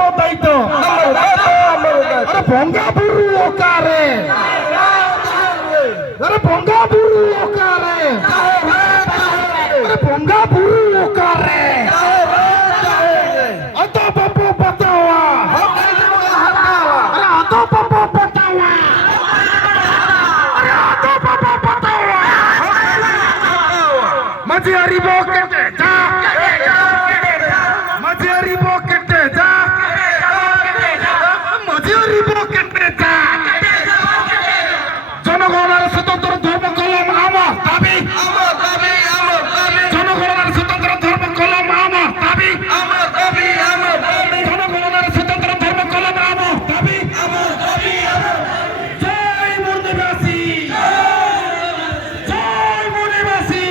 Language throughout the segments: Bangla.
ଆମର ଦାୟିତ୍ୱ ଆରେ ଭଙ୍ଗାପୁର ଓକାରେ ଆରେ ଭଙ୍ଗାପୁର ଓକାରେ ଆରେ ଭଙ୍ଗାପୁର ଓକାରେ ଅତ ପପ ପତାୱା ଆରେ ଅତ ପପ ପତାୱା ଆରେ ଅତ ପପ ପତାୱା মাঝে আরিব কেটে যা মাঝে আরিব কেটে যা মাঝে আরিব কেটে যা জনগণের স্বতন্ত্র ধর্ম কলম আমার দাবি জনগণের স্বতন্ত্র ধর্ম কলম আমার দাবি জনগণের স্বতন্ত্র ধর্ম কলম আমার দাবি জয় মূর্তিবাসী জয় মূর্তিবাসী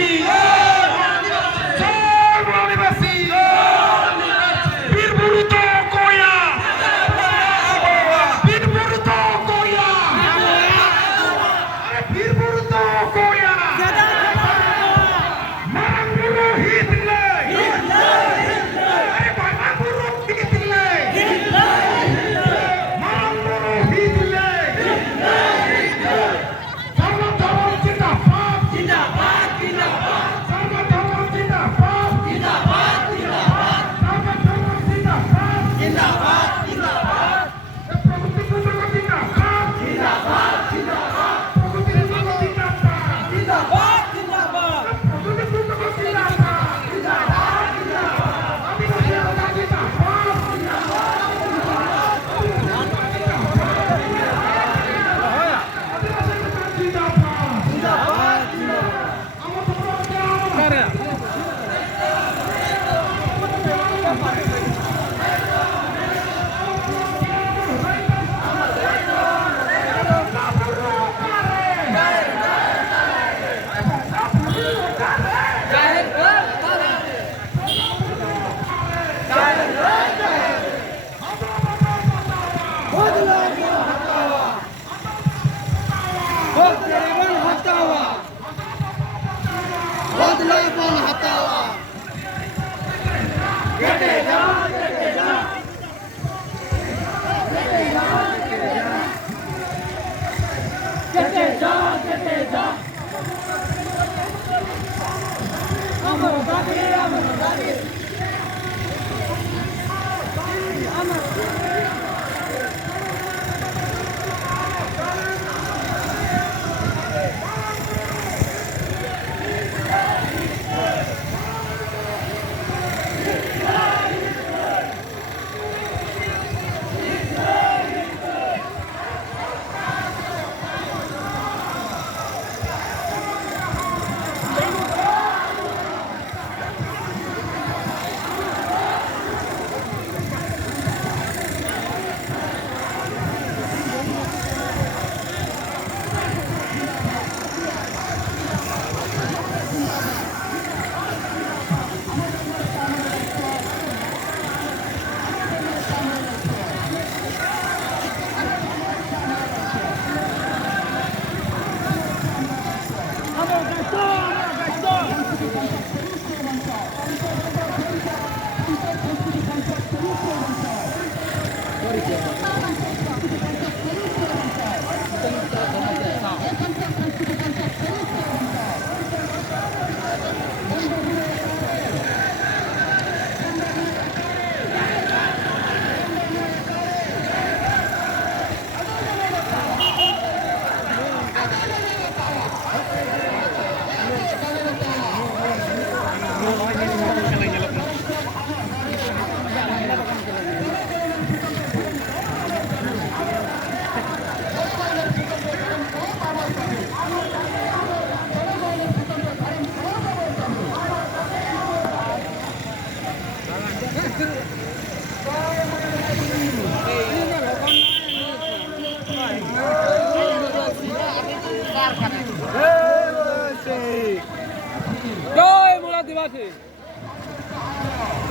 আদিবাসী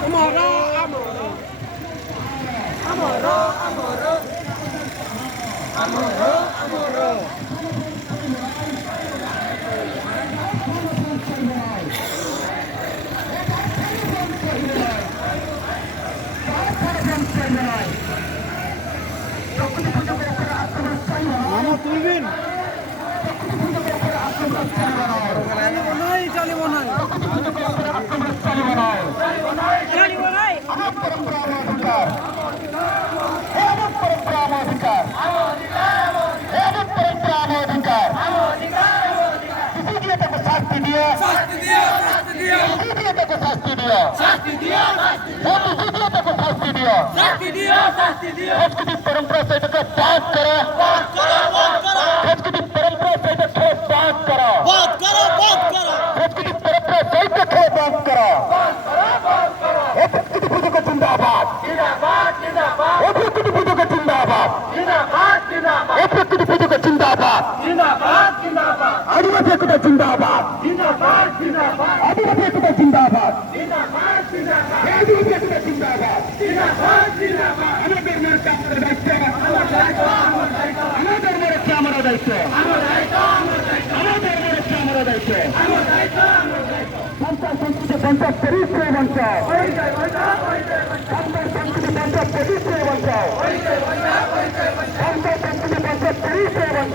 আমরা আমরা আমরা আমরা আমরা আমরা তুলবেন নাই চালিব নাই চালিব নাই শাস্তি দিও শাস্তি দিও শাস্তি দিও শাস্তি দিও শাস্তি দিও শাস্তি দিও শাস্তি দিও संस्कृति परंपरा से इनका बात करो संस्कृति परंपरा से इनका बात करो संस्कृति परंपरा से इनका बात करो ये संस्कृति बुद्धू का जिंदाबाद जिंदाबाद जिंदाबाद ये संस्कृति बुद्धू का जिंदाबाद जिंदाबाद जिंदाबाद ये संस्कृति बुद्धू का जिंदाबाद जिंदाबाद जिंदाबाद आदिवासी एकता जिंदाबाद जिंदाबाद जिंदाबाद आदिवासी एकता जिंदाबाद जिंदाबाद जिंदाबाद आदिवासी एकता जिंदाबाद जिंदाबाद जिंदाबाद আমাদের রক্ষা আমাদের দায়িত্ব আমাদের রক্ষা আমাদের দায়িত্ব সন্ত্রাস সংস্কৃতি সন্ত্রাস পরিচয় বঞ্চাও সন্ত্রাস সংস্কৃতি সন্ত্রাস পরিচয় বঞ্চাও সন্ত্রাস সংস্কৃতি সন্ত্রাস পরিচয় বঞ্চাও